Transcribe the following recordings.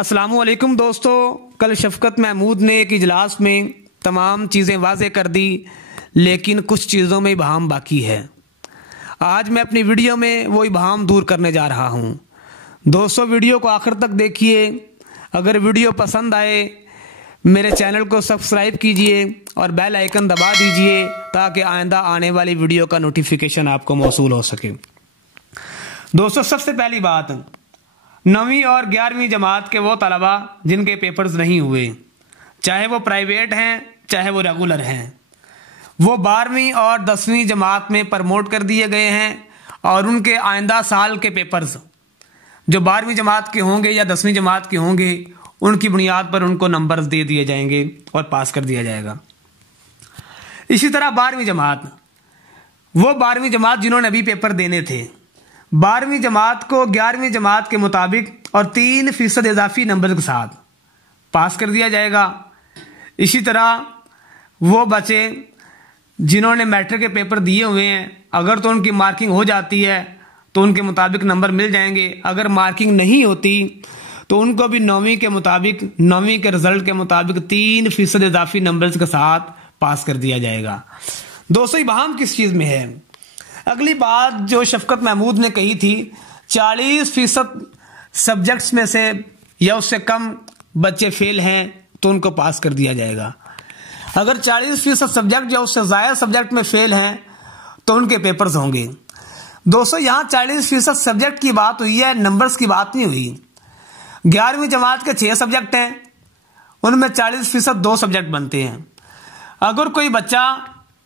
अस्सलामुअलैकुम दोस्तों, कल शफकत महमूद ने एक इजलास में तमाम चीज़ें वाज़े कर दी, लेकिन कुछ चीज़ों में इबहम बाकी है। आज मैं अपनी वीडियो में वो इबहम दूर करने जा रहा हूँ। दोस्तों, वीडियो को आखिर तक देखिए। अगर वीडियो पसंद आए मेरे चैनल को सब्सक्राइब कीजिए और बेल आइकन दबा दीजिए ताकि आइंदा आने वाली वीडियो का नोटिफिकेशन आपको मौसूल हो सके। दोस्तों, सबसे पहली बात, 9वीं और 11वीं जमात के वो तलबा जिनके पेपर्स नहीं हुए, चाहे वो प्राइवेट हैं चाहे वो रेगुलर हैं, वो 12वीं और 10वीं जमात में प्रमोट कर दिए गए हैं और उनके आइंदा साल के पेपर्स जो 12वीं जमात के होंगे या 10वीं जमात के होंगे, उनकी बुनियाद पर उनको नंबर्स दे दिए जाएंगे और पास कर दिया जाएगा। इसी तरह 12वीं जमात, वो 12वीं जमात जिन्होंने अभी पेपर देने थे, 12वीं जमात को 11वीं जमात के मुताबिक और 3% इजाफी नंबर के साथ पास कर दिया जाएगा। इसी तरह वो बच्चे जिन्होंने मैट्रिक के पेपर दिए हुए हैं, अगर तो उनकी मार्किंग हो जाती है तो उनके मुताबिक नंबर मिल जाएंगे। अगर मार्किंग नहीं होती तो उनको भी 9वीं के मुताबिक, 9वीं के रिजल्ट के मुताबिक 3% इजाफी नंबर्स के साथ पास कर दिया जाएगा। दोस्तों, इबहम किस चीज़ में है? अगली बात जो शफकत महमूद ने कही थी, 40% सब्जेक्ट्स में से या उससे कम बच्चे फेल हैं तो उनको पास कर दिया जाएगा। अगर 40% सब्जेक्ट या उससे ज़्यादा सब्जेक्ट में फेल हैं तो उनके पेपर्स होंगे। दोस्तों, यहाँ 40% सब्जेक्ट की बात हुई है, नंबर्स की बात नहीं हुई। 11वीं जमात के 6 सब्जेक्ट हैं, उनमें 40% 2 सब्जेक्ट बनते हैं। अगर कोई बच्चा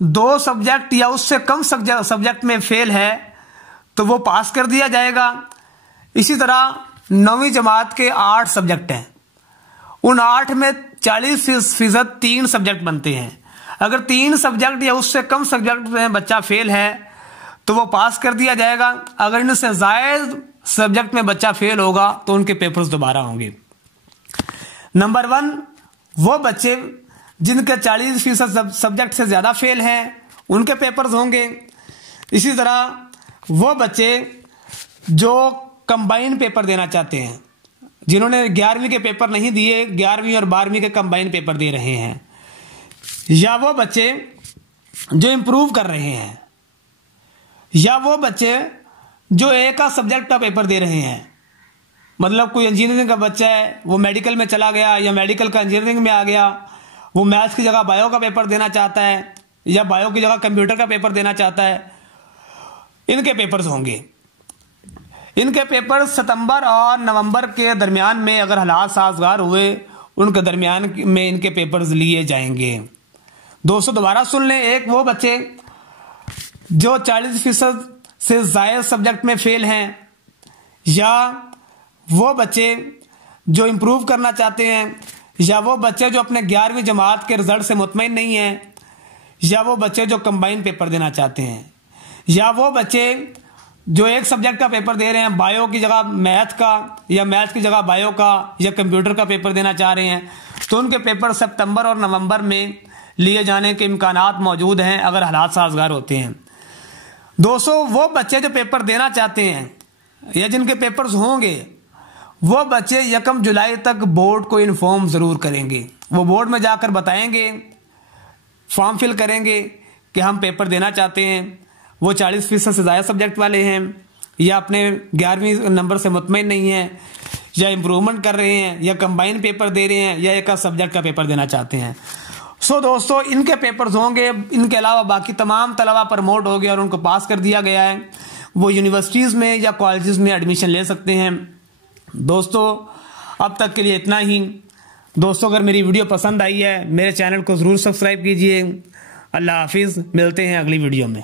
2 सब्जेक्ट या उससे कम सब्जेक्ट में फेल है तो वो पास कर दिया जाएगा। इसी तरह 9वीं जमात के 8 सब्जेक्ट हैं, उन 8 में 40% 3 सब्जेक्ट बनते हैं। अगर 3 सब्जेक्ट या उससे कम सब्जेक्ट में बच्चा फेल है तो वो पास कर दिया जाएगा। अगर इनसे ज़ायद सब्जेक्ट में बच्चा फेल होगा तो उनके पेपर्स दोबारा होंगे। नंबर 1, वो बच्चे जिनके 40% सब्जेक्ट से ज़्यादा फेल हैं उनके पेपर्स होंगे। इसी तरह वो बच्चे जो कंबाइन पेपर देना चाहते हैं, जिन्होंने 11वीं के पेपर नहीं दिए, 11वीं और 12वीं के कंबाइन पेपर दे रहे हैं, या वो बच्चे जो इम्प्रूव कर रहे हैं, या वो बच्चे जो एक का सब्जेक्ट का पेपर दे रहे हैं। मतलब कोई इंजीनियरिंग का बच्चा है, वो मेडिकल में चला गया या मेडिकल का इंजीनियरिंग में आ गया, वो मैथ्स की जगह बायो का पेपर देना चाहता है या बायो की जगह कंप्यूटर का पेपर देना चाहता है, इनके पेपर्स होंगे। इनके पेपर सितंबर और नवंबर के दरमियान में, अगर हालात साजगार हुए, उनके दरमियान में इनके पेपर्स लिए जाएंगे। दोस्तों, दोबारा सुन लें, एक वो बच्चे जो 40% से ज़्यादा सब्जेक्ट में फेल हैं, या वो बच्चे जो इम्प्रूव करना चाहते हैं, या वो बच्चे जो अपने 11वीं जमात के रिजल्ट से मुतमईन नहीं हैं, या वो बच्चे जो कंबाइन पेपर देना चाहते हैं, या वो बच्चे जो एक सब्जेक्ट का पेपर दे रहे हैं, बायो की जगह मैथ का या मैथ की जगह बायो का या कंप्यूटर का पेपर देना चाह रहे हैं, तो उनके पेपर सितंबर और नवंबर में लिए जाने के इम्कानात मौजूद हैं अगर हालात साजगार होते हैं। दोस्तों, वो बच्चे जो पेपर देना चाहते हैं या जिनके पेपर्स होंगे, वो बच्चे 1 जुलाई तक बोर्ड को इन्फॉर्म ज़रूर करेंगे। वो बोर्ड में जाकर बताएंगे, फॉर्म फिल करेंगे कि हम पेपर देना चाहते हैं, वो 40% से ज़्यादा सब्जेक्ट वाले हैं, या अपने 11वीं नंबर से मुतमईन नहीं हैं, या इम्प्रूवमेंट कर रहे हैं, या कंबाइन पेपर दे रहे हैं, या एक सब्जेक्ट का पेपर देना चाहते हैं। दोस्तों, इनके पेपर्स होंगे। इनके अलावा बाकी तमाम तलबा प्रमोट हो गया और उनको पास कर दिया गया है, वो यूनिवर्सिटीज़ में या कॉलेजेस में एडमिशन ले सकते हैं। दोस्तों, अब तक के लिए इतना ही। दोस्तों, अगर मेरी वीडियो पसंद आई है, मेरे चैनल को ज़रूर सब्सक्राइब कीजिए। अल्लाह हाफिज़, मिलते हैं अगली वीडियो में।